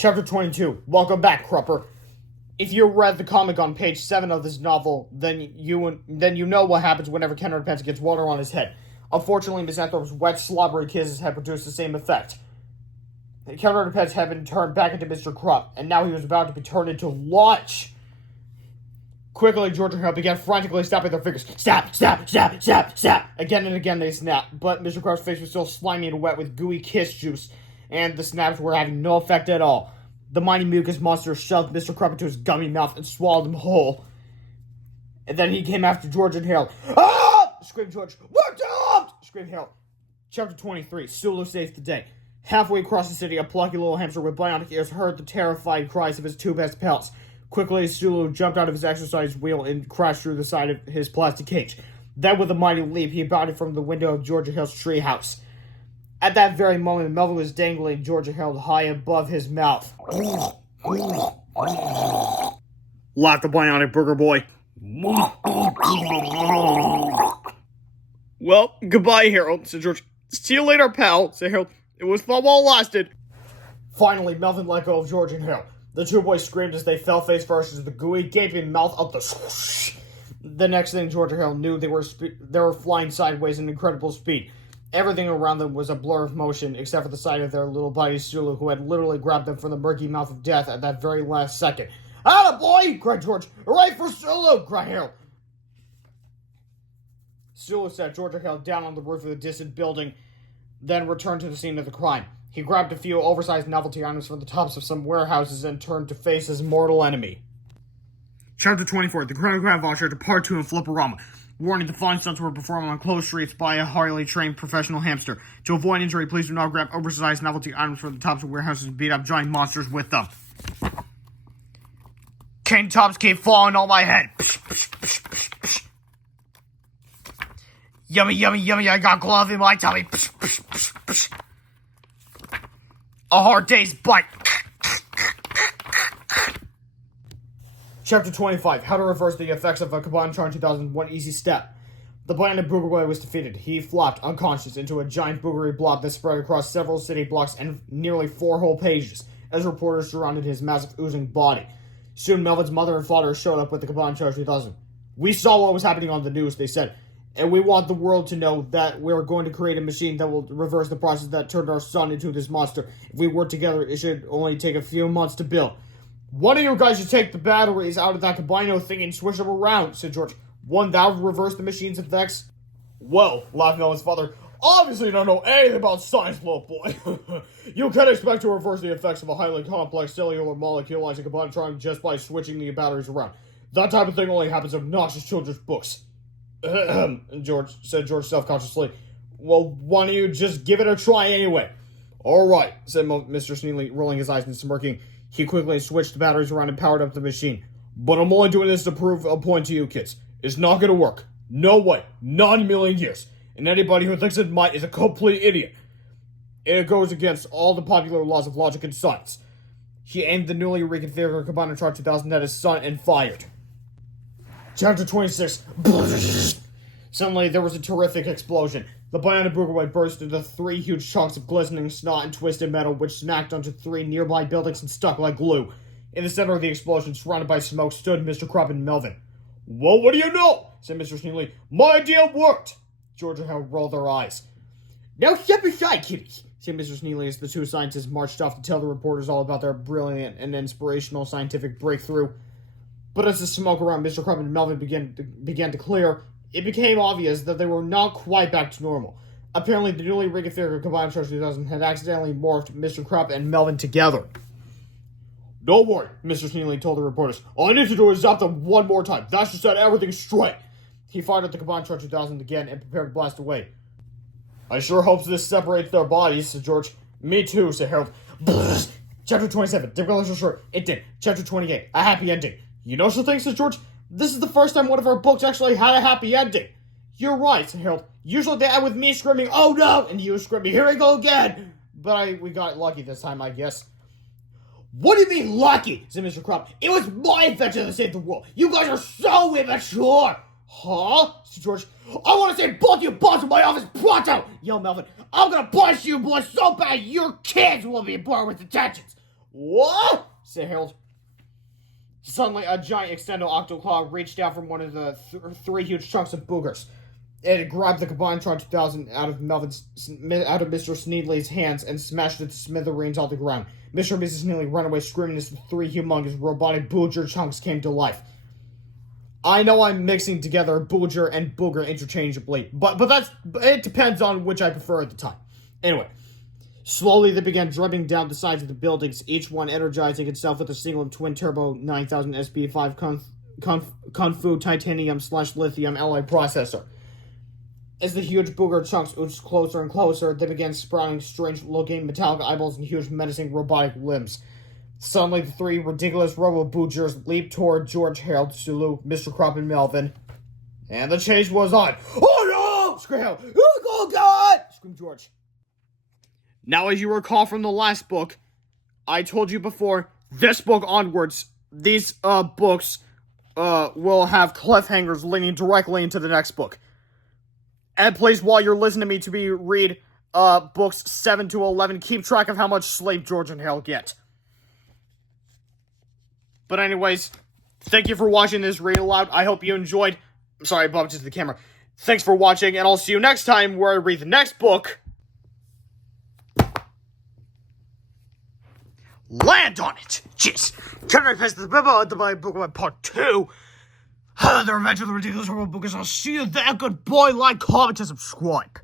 Chapter 22. Welcome back, Crupper. If you read the comic on page 7 of this novel, then you know what happens whenever Ken Underpants gets water on his head. Unfortunately, Miss Anthrope's wet, slobbery kisses had produced the same effect. Ken Underpants had been turned back into Mr. Krupp, and now he was about to be turned into lunch. Quickly, George and Hale began frantically snapping their fingers. Snap, snap, snap, snap, snap. Again and again they snapped, but Mr. Krupp's face was still slimy and wet with gooey kiss juice, and the snaps were having no effect at all. The mighty mucus monster shoved Mr. Krupp into his gummy mouth and swallowed him whole. And then he came after George and Hale. Ah! Screamed George. We're doomed! Screamed Hale. Chapter 23. Sulu saves the day. Halfway across the city, a plucky little hamster with bionic ears heard the terrified cries of his two best pals. Quickly, Sulu jumped out of his exercise wheel and crashed through the side of his plastic cage. Then, with a mighty leap, he bounded from the window of George and Hale's treehouse. At that very moment, Melvin was dangling George and Hale high above his mouth. Laughed the bionic burger boy. Well, goodbye, Harold, said George. See you later, pal, said Harold. It was fun while it lasted. Finally, Melvin let go of George and Hale. The two boys screamed as they fell face first into the gooey, gaping mouth of the swoosh. The next thing George and Hale knew, they were flying sideways in incredible speed. Everything around them was a blur of motion, except for the sight of their little buddy Sulu, who had literally grabbed them from the murky mouth of death at that very last second. "Atta boy!" cried George. "Hooray for Sulu!" cried Hale. Sulu set George and Hale down on the roof of the distant building, then returned to the scene of the crime. He grabbed a few oversized novelty items from the tops of some warehouses and turned to face his mortal enemy. Chapter 24. The Chronograph Voucher to Part 2 in Flipperama. Warning, the fine stunts were performed on closed streets by a highly trained professional hamster. To avoid injury, please do not grab oversized novelty items from the tops of warehouses and beat up giant monsters with them. Cane tops keep falling on my head. Yummy, yummy, yummy, I got glove in my tummy. A hard day's bite. Chapter 25. How to reverse the effects of a Kabantron 2001 easy step. The bionic Boogerboy was defeated. He flopped, unconscious, into a giant boogery blob that spread across several city blocks and nearly 4 whole pages, as reporters surrounded his massive oozing body. Soon, Melvin's mother and father showed up with the Kabantron 2000. "We saw what was happening on the news," they said, "and we want the world to know that we're going to create a machine that will reverse the process that turned our son into this monster. If we work together, it should only take a few months to build." "One of you guys should take the batteries out of that Combino thing and switch them around," said George. "Wouldn't that reverse the machine's effects?" "Well," laughed Melvin's father, "obviously you don't know anything about science, little boy. You can't expect to reverse the effects of a highly complex cellular molecule like a Combinotron just by switching the batteries around. That type of thing only happens in obnoxious children's books." George said self-consciously. "Well, why don't you just give it a try anyway?" "All right," said Mr. Sneely, rolling his eyes and smirking. He quickly switched the batteries around and powered up the machine. "But I'm only doing this to prove a point to you kids. It's not going to work. No way. Not in a million years. And anybody who thinks it might is a complete idiot. It goes against all the popular laws of logic and science." He aimed the newly reconfigured Combinotron 2000 at his son and fired. Chapter 26. Suddenly, there was a terrific explosion. The bionic Boogerboy burst into 3 huge chunks of glistening snot and twisted metal, which smacked onto 3 nearby buildings and stuck like glue. In the center of the explosion, surrounded by smoke, stood Mr. Krupp and Melvin. "Well, what do you know?" said Mr. Sneely. "My idea worked." George and Hale rolled their eyes. "Now step aside, kiddies," said Mr. Sneely as the two scientists marched off to tell the reporters all about their brilliant and inspirational scientific breakthrough. But as the smoke around Mr. Krupp and Melvin began to clear, it became obvious that they were not quite back to normal. Apparently, the newly reconfigured Combinotron 2000 had accidentally morphed Mr. Krupp and Melvin together. "Don't worry," Mr. Sneely told the reporters. "All I need to do is zap them one more time. That should set everything straight." He fired at the Combinotron 2000 again and prepared to blast away. "I sure hope this separates their bodies," said George. "Me too," said Harold. Chapter 27. Difficult or short. It did. Chapter 28. A happy ending. "You know something," said George? "This is the first time one of our books actually had a happy ending." "You're right," said Harold. "Usually they end with me screaming, 'Oh no!' and you screaming, 'Here we go again!' But we got lucky this time, I guess." "What do you mean lucky?" said Mr. Krupp. "It was my invention that saved the world. You guys are so immature." "Huh?" said George. "I want to see both you boss in my office pronto!" yelled Melvin. "I'm gonna punish you boys so bad your kids will be born with detentions." What? Said Harold. Suddenly, a giant extendo octoclaw reached out from one of the three huge chunks of boogers. It grabbed the Kabantron 2000 out of Mr. Sneedley's hands and smashed it to smithereens on the ground. Mr. and Mrs. Sneedley ran away screaming as the three humongous robotic booger chunks came to life. I know I'm mixing together booger and booger interchangeably, but it depends on which I prefer at the time. Anyway. Slowly, they began drumming down the sides of the buildings, each one energizing itself with a single twin-turbo 9000 SP5 Kung Fu Titanium/Lithium alloy processor. As the huge booger chunks oozed closer and closer, they began sprouting strange-looking metallic eyeballs and huge menacing robotic limbs. Suddenly, the three ridiculous robo-boogers leaped toward George, Harold, Sulu, Mr. Crop, and Melvin. And the chase was on. Oh no! Screamed Harold. Oh God! Screamed George. Now, as you recall from the last book, I told you before, this book onwards, these books will have cliffhangers leading directly into the next book. And please, while you're listening to me read books 7 to 11, keep track of how much sleep George and Hale get. But anyways, thank you for watching this Read Aloud. I hope you enjoyed. I'm sorry, I bumped into the camera. Thanks for watching, and I'll see you next time where I read the next book. Land on it! Jeez. Can I pass the memo at my book about part 2? The Revenge of the Ridiculous Horrible Bookers. I'll see you there. Good boy. Like, comment, and subscribe.